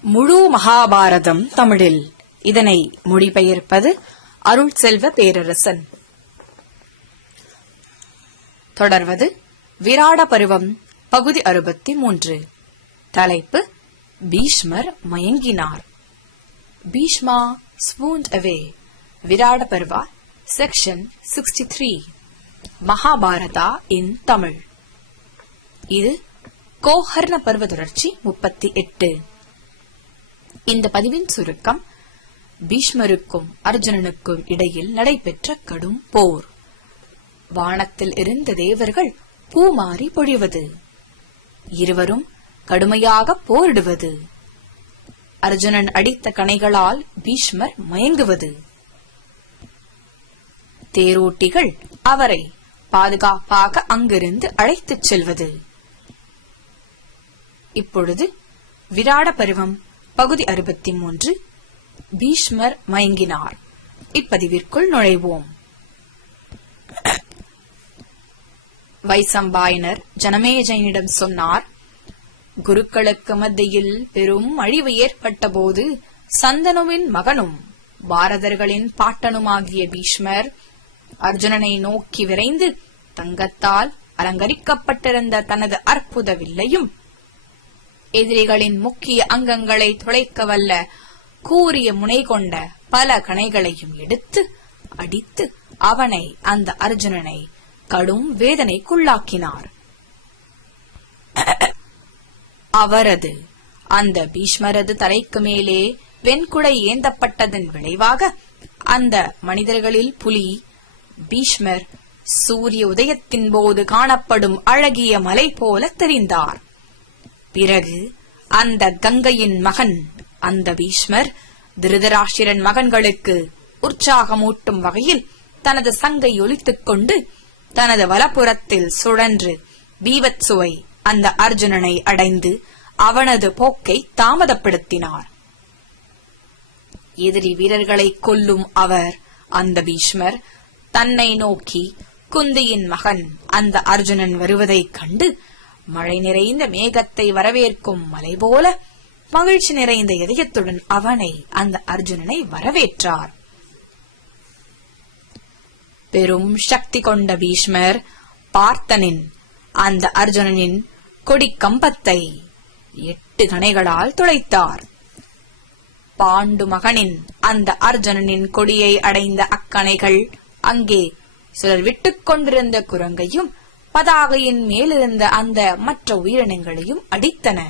முழு மகாபாரதம் தமிழில். இதனை மொழிபெயர்ப்பது அருள் செல்வ பேரரசன். தொடர்வது விராட பருவம் பகுதி அறுபத்தி மூன்று தலைப்பு பீஷ்மர் மயங்கினார். Bhishma swooned away Virata Parva section sixty three Mahabharata in Tamil. இது கோஹர்ண பருவ தொடர்ச்சி முப்பத்தி எட்டு. இந்த பதிவின் சுருக்கம் பீஷ்மருக்கும் அர்ஜுனனுக்கும் இடையில் நடைபெற்ற கடும் போர். வானத்தில் இருந்த தேவர்கள் பூமாறி பொழிவது. இருவரும் கடுமையாக போரிடுவது. அர்ஜுனன் அடித்த கணைகளால் பீஷ்மர் மயங்குவது. தேரோட்டிகள் அவரை பாதுகாப்பாக அங்கிருந்து அழைத்துச் செல்வது. இப்பொழுது விராட பருவம். பகுதி அறுபத்தி மூன்று பீஷ்மர் மயங்கினார். இப்பதிவிற்குள் நுழைவோம். வைசம்பாயனர் ஜனமேஜயனிடம் சொன்னார் குருக்களுக்கு மத்தியில் பெரும் அழிவு ஏற்பட்ட போது சந்தனுவின் மகனும் பாரதர்களின் பாட்டனுமாகிய பீஷ்மர் அர்ஜுனனை நோக்கி விரைந்து தங்கத்தால் அலங்கரிக்கப்பட்டிருந்த தனது அற்புத வில்லையும் எதிரிகளின் முக்கிய அங்கங்களை துளைக்க வல்ல கூறிய முனை கொண்ட பல கணைகளையும் எடுத்து அடித்து அவனை அந்த அர்ஜுனனை கடும் வேதனைக்குள்ளாக்கினார். அவரது அந்த பீஷ்மரது தலைக்கு மேலே வெண்குடை ஏந்தப்பட்டதன் விளைவாக அந்த மனிதர்களில் புலி பீஷ்மர் சூரிய உதயத்தின் போது காணப்படும் அழகிய மலை போல தெரிந்தார். பிறகு அந்த கங்கையின் மகன் அந்த பீஷ்மர் திருதராஷ்டிரன் மகன்களுக்கு உற்சாகமூட்டும் வகையில் தனது சங்கை ஒலித்துக் கொண்டு தனது வலப்புறத்தில் சுழன்று பீவத்சுவை அந்த அர்ஜுனனை அடைந்து அவனது போக்கை தாமதப்படுத்தினார். எதிரி வீரர்களை கொல்லும் அவர் அந்த பீஷ்மர் தன்னை நோக்கி குந்தியின் மகன் அந்த அர்ஜுனன் வருவதைக் கண்டு மழை நிறைந்த மேகத்தை வரவேற்கும் மலை போல மகிழ்ச்சி நிறைந்த இதயத்துடன் அவனை அந்த அர்ஜுனனை வரவேற்றார். பெரும் சக்தி கொண்ட பீஷ்மர் பார்த்தனின் அந்த அர்ஜுனனின் கொடிக்கம்பத்தை எட்டு கணைகளால் துளைத்தார். பாண்டு மகனின் அந்த அர்ஜுனனின் கொடியை அடைந்த அக்கணைகள் அங்கே சிலர் விட்டுக் கொண்டிருந்த குரங்கையும் பதாகையின் மேலிருந்த அந்த மற்ற உயிரினங்களையும் அடித்தன.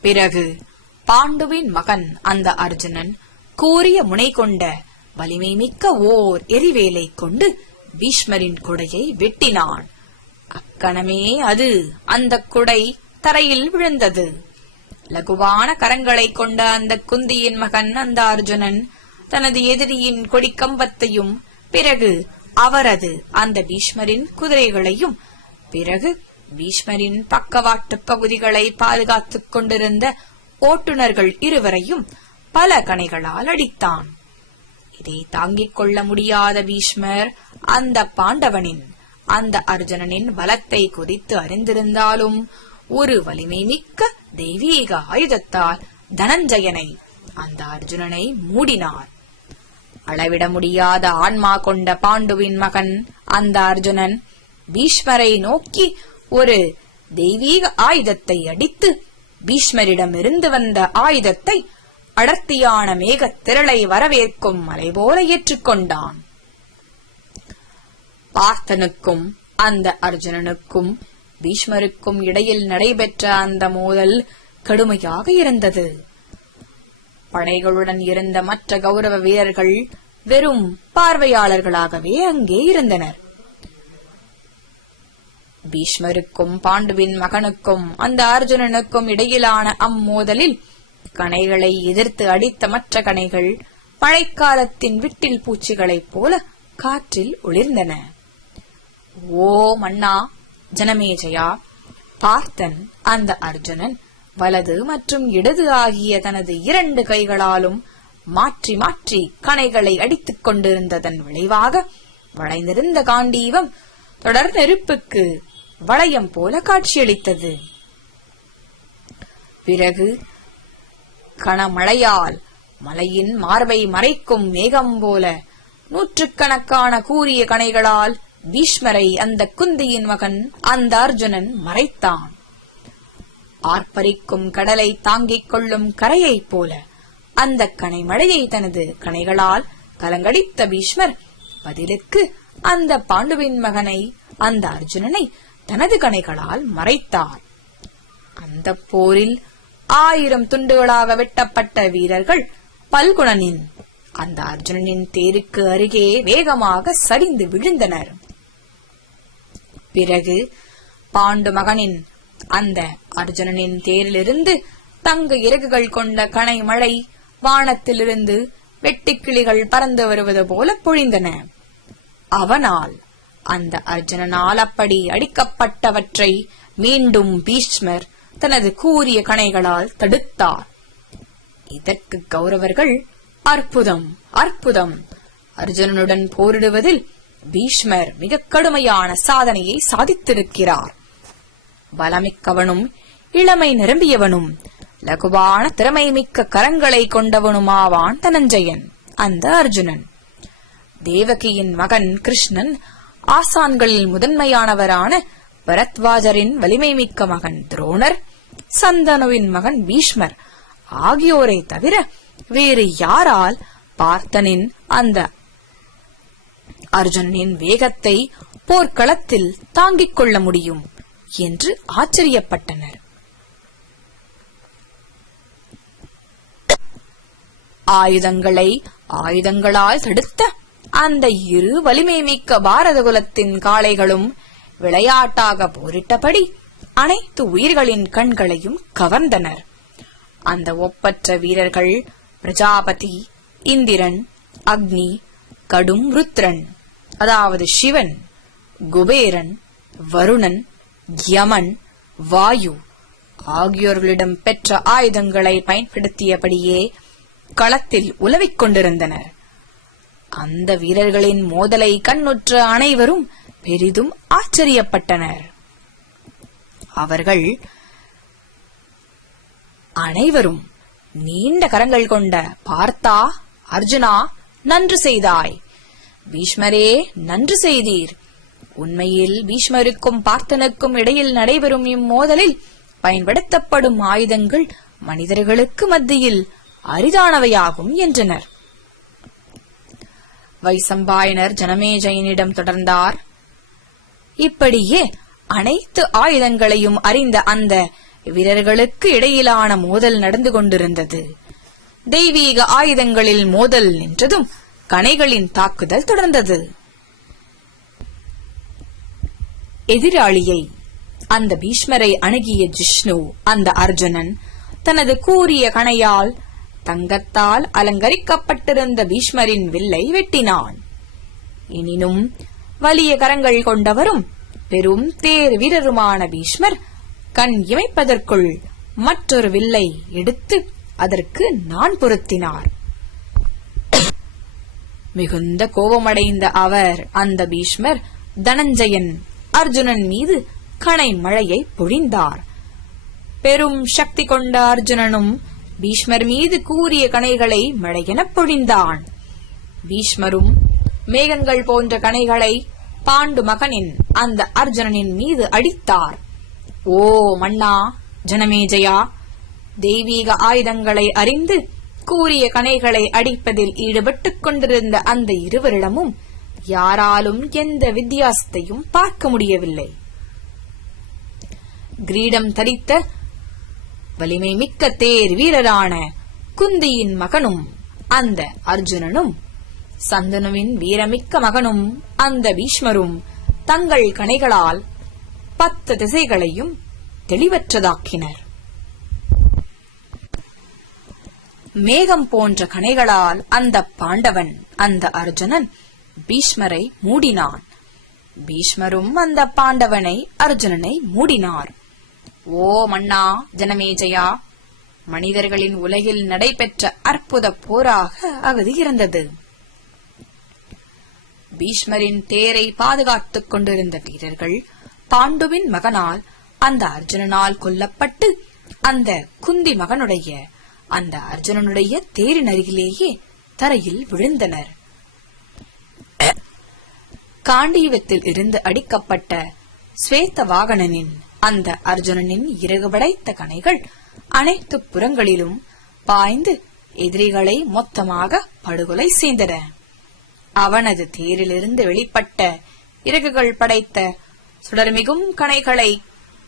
பிறகு பாண்டுவின் மகன் அந்த அர்ஜுனன் கூறிய முனை கொண்ட வலிமை மிக்க ஓர் எரிவேலை கொண்டு பீஷ்மரின் குடையை வெட்டினான். அக்கணமே அது. அந்த குடை தரையில் விழுந்தது. லகுவான கரங்களை கொண்ட அந்த குந்தியின் மகன் அந்த அர்ஜுனன் தனது எதிரியின் கொடிக்கம்பத்தையும் பிறகு அவரது அந்த பீஷ்மரின் குதிரைகளையும் பிறகு பீஷ்மரின் பக்கவாட்டு பகுதிகளை பாதுகாத்துக் கொண்டிருந்த ஓட்டுநர்கள் இருவரையும் பல கணைகளால் அடித்தான். இதை தாங்கிக் கொள்ள முடியாத பீஷ்மர் அந்த பாண்டவனின் அந்த அர்ஜுனனின் பலத்தை கொதித்து அறிந்திருந்தாலும் ஒரு வலிமை மிக்க தெய்வீக ஆயுதத்தால் தனஞ்சயனை அந்த அர்ஜுனனை மூடினார். அளவிட முடியாத ஆன்மா கொண்ட பாண்டுவின் மகன் அந்த அர்ஜுனன் பீஷ்மரை நோக்கி ஒரு தெய்வீக ஆயுதத்தை அடித்து பீஷ்மரிடமிருந்து வந்த ஆயுதத்தை அடர்த்தியான மேகத் திரளை வரவேற்கும் மலை போல ஏற்றுக்கொண்டான். பார்த்தனுக்கும் அந்த அர்ஜுனனுக்கும் பீஷ்மருக்கும் இடையில் நடைபெற்ற அந்த மோதல் கடுமையாக இருந்தது. படைகளுடன் இருந்த மற்ற கௌரவ வீரர்கள் வெறும் பார்வையாளர்களாகவே அங்கே இருந்தனர். பீஷ்மருக்கும் பாண்டுவின் மகனுக்கும் அந்த அர்ஜுனனுக்கும் இடையிலான அம்மோதலில் கணைகளை எதிர்த்து அடித்த மற்ற கணைகள் பழைக்காலத்தின் விட்டில் பூச்சிகளைப் போல காற்றில் ஒளிர்ந்தன. ஓ மன்னா ஜனமேஜயா பார்த்தன் அந்த அர்ஜுனன் வலது மற்றும் இடது ஆகிய தனது இரண்டு கைகளாலும் மாற்றி மாற்றி கணைகளை அடித்துக் கொண்டிருந்ததன் விளைவாக வளைந்திருந்த காண்டீவம் தொடர் நெருப்புக்கு வளையம் போல காட்சியளித்தது. பிறகு கனமழையால் மலையின் மார்பை மறைக்கும் மேகம் போல நூற்றுக்கணக்கான கூரிய கணைகளால் பீஷ்மரை அந்த குந்தியின் மகன் அந்த அர்ஜுனன் மறைத்தான். ஆர்ப்பரிக்கும் கடலை தாங்கிக் கொள்ளும் கரையைப் போல அந்த கனைமழையை தனது கனைகளால் கலங்கடித்த பீஷ்மர் பதிலுக்கு அந்த பாண்டுவின் மகனை அந்த அர்ஜுனனை தனது கனைகளால் மறைத்தார். அந்த போரில் ஆயிரம் துண்டுகளாக வெட்டப்பட்ட வீரர்கள் பல்குணனின் அந்த அர்ஜுனனின் தேருக்கு அருகே வேகமாக சரிந்து விழுந்தனர். பிறகு பாண்டு மகனின் அந்த அர்ஜுனனின் தேரிலிருந்து தங்க இறகுகள் கொண்ட கனை மழை வானத்திலிருந்து வெட்டிக்கிளிகள் பறந்து வருவது போல பொழிந்தன. அவனால் அந்த அர்ஜுனனால் அப்படி அடிக்கப்பட்டவற்றை மீண்டும் பீஷ்மர் தனது கூரிய கணைகளால் தடுத்தார். இதற்கு கௌரவர்கள் அற்புதம் அற்புதம்! அர்ஜுனனுடன் போரிடுவதில் பீஷ்மர் மிக கடுமையான சாதனையை சாதித்திருக்கிறார். பலமிக்கவனும் இளமை நிரம்பியவனும் லகுவான திறமை மிக்க கரங்களை கொண்டவனுமாவான் தனஞ்சயன் அந்த அர்ஜுனன். தேவகியின் மகன் கிருஷ்ணன் ஆசான்களில் முதன்மையானவரான பரத்வாஜரின் வலிமை மிக்க மகன் துரோணர் சந்தனுவின் மகன் பீஷ்மர் ஆகியோரை தவிர வேறு யாரால் பார்த்தனின் அந்த அர்ஜுனனின் வேகத்தை போர்க்களத்தில் தாங்கிக் கொள்ள முடியும்? என்று ஆச்சரியப்பட்டனர். ஆயுதங்களை ஆயுதங்களால் தடுத்த அந்த இரு வலிமை மிக்க பாரத குலத்தின் காளைகளும் விளையாட்டாக போரிட்டபடி அனைத்து உயிர்களின் கண்களையும் கவர்ந்தனர். அந்த ஒப்பற்ற வீரர்கள் பிரஜாபதி இந்திரன் அக்னி கடும் ருத்ரன் அதாவது சிவன் குபேரன் வருணன் யமன் வாயு ஆகியோர்களிடம் பெற்ற ஆயுதங்களை பயன்படுத்தியபடியே களத்தில் உலவிக் கொண்டிருந்தனர். அந்த வீரர்களின் மோதலை கண்ணுற்ற அனைவரும் பெரிதும் ஆச்சரியப்பட்டனர். அவர்கள் அனைவரும் நீண்ட கரங்கள் கொண்ட பார்த்தா அர்ஜுனா நன்று செய்தாய். பீஷ்மரே நன்று செய்தீர். உண்மையில் பீஷ்மருக்கும் பார்த்தனுக்கும் இடையில் நடைபெறும் இம்மோதலில் பயன்படுத்தப்படும் ஆயுதங்கள் மனிதர்களுக்கு மத்தியில் அரிதானவையாகும் என்றனர். வைசம்பாயனர் ஜனமேஜயனிடம் தொடர்ந்தார். இப்படியே அனைத்து ஆயுதங்களையும் அறிந்த அந்த வீரர்களுக்கு இடையிலான மோதல் நடந்து கொண்டிருந்தது. தெய்வீக ஆயுதங்களில் மோதல் நின்றதும் கணைகளின் தாக்குதல் தொடர்ந்தது. எதிராளியை அந்த பீஷ்மரை அணுகிய ஜிஷ்ணு அந்த அர்ஜுனன் தனது கூறிய கணையால் தங்கத்தால் அலங்கரிக்கப்பட்டிருந்த பீஷ்மரின் வில்லை வெட்டினான். எனினும் வலிய கரங்கள் கொண்டவரும் பெரும் தேர் வீரருமான பீஷ்மர் கண் இமைப்பதற்குள் மற்றொரு வில்லை எடுத்து அதற்கு நான் பொருத்தினார். மிகுந்த கோபமடைந்த அவர் அந்த பீஷ்மர் தனஞ்சயன் அர்ஜுனன் மீது கணை மழையை பொழிந்தார். பெரும் சக்தி கொண்ட அர்ஜுனனும் பீஷ்மர் மீது கூறிய கணைகளை மழையெனப் பொழிந்தான். பீஷ்மரும் மேகங்கள் போன்ற கணைகளை பாண்டு மகனின் அந்த அர்ஜுனனின் மீது அடித்தார். ஓ மன்னா ஜனமேஜயா தெய்வீக ஆயுதங்களை அறிந்து கூறிய கணைகளை அடிப்பதில் ஈடுபட்டுக் கொண்டிருந்த அந்த இருவரிடமும் யாராலும் எந்த வித்தியாசத்தையும் பார்க்க முடியவில்லை. கிரீடம் தரித்த வலிமை மிக்க தேர் வீரரான குந்தியின் மகனும் அந்த அர்ஜுனனும் சந்தனுவின் வீரமிக்க மகனும் அந்த பீஷ்மரும் தங்கள் கணைகளால் பத்து திசைகளையும் தெளிவற்றதாக்கினர். மேகம் போன்ற கணைகளால் அந்த பாண்டவன் அந்த அர்ஜுனன் பீஷ்மரை மூடினான். பீஷ்மரும் அந்த பாண்டவனை அர்ஜுனனை மூடினார். ஓ மன்னா ஜனமேஜயா மனிதர்களின் உலகில் நடைபெற்ற அற்புத போராக அவது இருந்தது. பீஷ்மரின் தேரை பாதுகாத்துக் கொண்டிருந்த வீரர்கள் பாண்டுவின் மகனால் அந்த அர்ஜுனனால் கொல்லப்பட்டு அந்த குந்தி மகனுடைய அந்த அர்ஜுனனுடைய தேரின் அருகிலேயே தரையில் விழுந்தனர். காண்டீவத்தில் இருந்து அடிக்கப்பட்ட ஸ்வேத்த வாகனனின் அந்த அர்ஜுனனின் இறகு படைத்த கணைகள் அனைத்து புறங்களிலும் பாய்ந்து எதிரிகளை மொத்தமாக படுகொலை செய்தன. அவனது தேரிலிருந்து வெளிப்பட்ட இறகுகள் படைத்த சுடர்மிகும் கணைகளை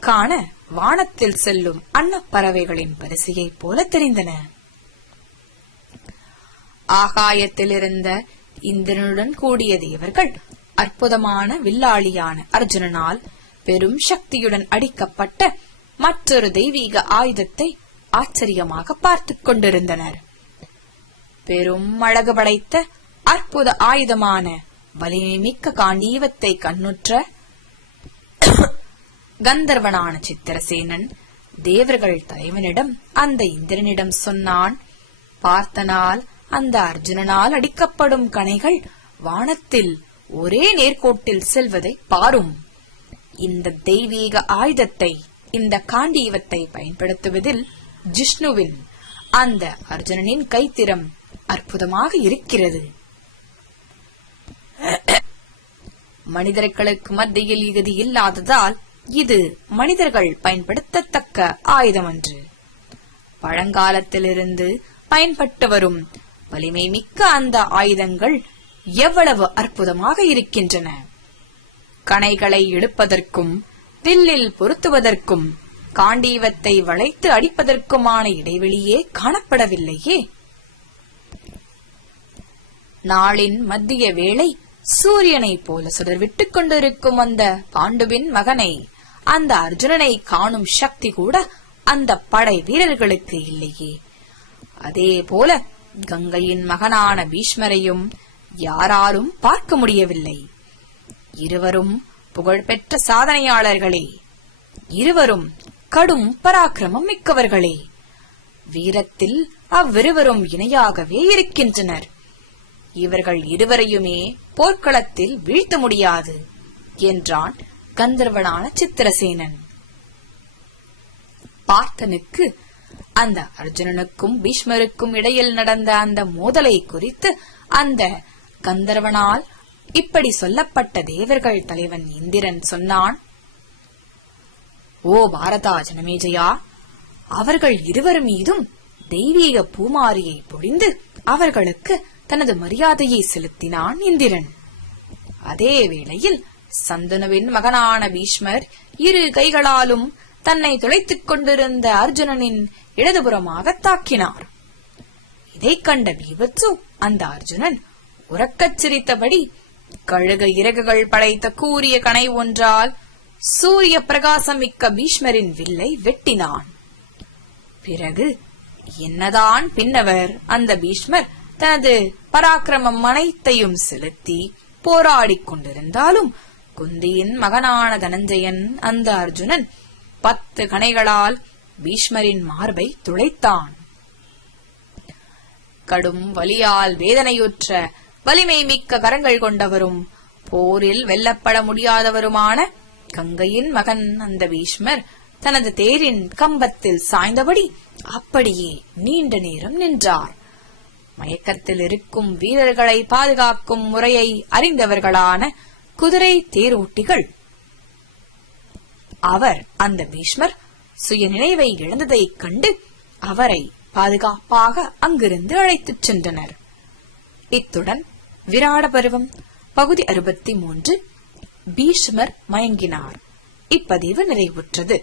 காண வானத்தில் செல்லும் அன்னப்பறவைகளின் பரிசையைப் போல தெரிந்தன. ஆகாயத்தில் இருந்த இந்திரனுடன் கூடிய தேவர்கள் அற்புதமான வில்லாளியான அர்ஜுனனால் பெரும் சக்தியுடன் அடிக்கப்பட்ட மற்றொரு தெய்வீக ஆயுதத்தை ஆச்சரியமாக பார்த்துக் கொண்டிருந்தனர். பெரும் அழகு படைத்த அற்புத ஆயுதமான வலிமைமிக்க காண்டீவத்தை கண்ணுற்ற கந்தர்வனான சித்திரசேனன் தேவர்கள் தலைவனிடம் அந்த இந்திரனிடம் சொன்னான் பார்த்தனால் அந்த அர்ஜுனனால் அடிக்கப்படும் கணைகள் வானத்தில் ஒரே நேர்கோட்டில் செல்வதை பாரும். இந்த தெய்வீக ஆயுதத்தை இந்த காண்டீவத்தை பயன்படுத்துவதில் ஜிஷ்ணுவின் அந்த அர்ஜுனனின் கைத்திறம் அற்புதமாக இருக்கிறது. மனிதர்களுக்கு மத்தியில் இது இல்லாததால் இது மனிதர்கள் பயன்படுத்தத்தக்க ஆயுதமன்று. பழங்காலத்திலிருந்து பயன்பட்டு வரும் வலிமை மிக்க அந்த ஆயுதங்கள் எவ்வளவு அற்புதமாக இருக்கின்றன. கணைகளை எழுப்பதற்கும் வில்லில் பொருத்துவதற்கும் காண்டீவத்தை வளைத்து அடிப்பதற்குமான இடைவெளியே காணப்படவில்லையே. நாளின் மத்திய வேளை சூரியனைப் போல சுடர்விட்டுக் கொண்டிருக்கும் அந்த பாண்டுவின் மகனை அந்த அர்ஜுனனை காணும் சக்தி கூட அந்த படை வீரர்களுக்கு இல்லையே. அதே போல கங்கையின் மகனான பீஷ்மரையும் யாராலும் பார்க்க முடியவில்லை. இருவரும் புகழ்பெற்ற சாதனையாளர்களே. இருவரும் கடும் பராக்கிரமம் மிக்கவர்களே. வீரத்தில் அவ்விருவரும் இணையாகவே இருக்கின்றனர். இவர்கள் இருவரையுமே போர்க்களத்தில் வீழ்த்த முடியாது என்றான் கந்தர்வனான சித்திரசேனன். பார்த்தனுக்கு அந்த அர்ஜுனனுக்கும் பீஷ்மருக்கும் இடையில் நடந்த அந்த மோதலை குறித்து அந்த கந்தர்வனால் இப்படி சொல்லப்பட்ட தேவர்கள் தலைவன் இந்திரன் சொன்னான் ஓ பாரதா ஜனமேஜயா அவர்கள் இருவர் மீதும் தெய்வீக பூமாரியை பொழிந்து அவர்களுக்கு தனது மரியாதையை செலுத்தினான் இந்திரன். அதே வேளையில் சந்தனுவின் மகனான பீஷ்மர் இரு கைகளாலும் தன்னை துளைத்துக் கொண்டிருந்த அர்ஜுனனின் இடதுபுறமாக தாக்கினார். இதைக் கண்ட பீபத்சு அந்த அர்ஜுனன் உறக்கச் சிரித்தபடி கழுக இறகுகள் படைத்த கூரிய கணை ஒன்றால் சூரிய பிரகாசம் மிக்க பீஷ்மரின் வில்லை வெட்டினான். பிறகு என்னதான் பின்னவர் அந்த பீஷ்மர் தனது பராக்கிரமம் அனைத்தையும் செலுத்தி போராடிக் கொண்டிருந்தாலும் குந்தியின் மகனான தனஞ்சயன் அந்த அர்ஜுனன் பத்து கணைகளால் பீஷ்மரின் மார்பை துளைத்தான். கடும் வலியால் வேதனையுற்ற வலிமை மிக்க கரங்கள் கொண்டவரும் போரில் வெல்லப்பட முடியாதவருமான கங்கையின் மகன் அந்த பீஷ்மர் தனது தேரின் கம்பத்தில் சாய்ந்தபடி அப்படியே நீண்ட நேரம் நின்றார். மயக்கத்தில் இருக்கும் வீரர்களை பாதுகாக்கும் முறையை அறிந்தவர்களான குதிரை தேரோட்டிகள். அவர் அந்த பீஷ்மர் சுய நினைவை இழந்ததைக் கண்டு அவரை பாதுகாப்பாக அங்கிருந்து அழைத்துச் சென்றனர். இத்துடன் விராட பருவம் பகுதி அறுபத்தி மூன்று. பீஷ்மர் மயங்கினார். இப்பதிவு நிறைவுற்றது.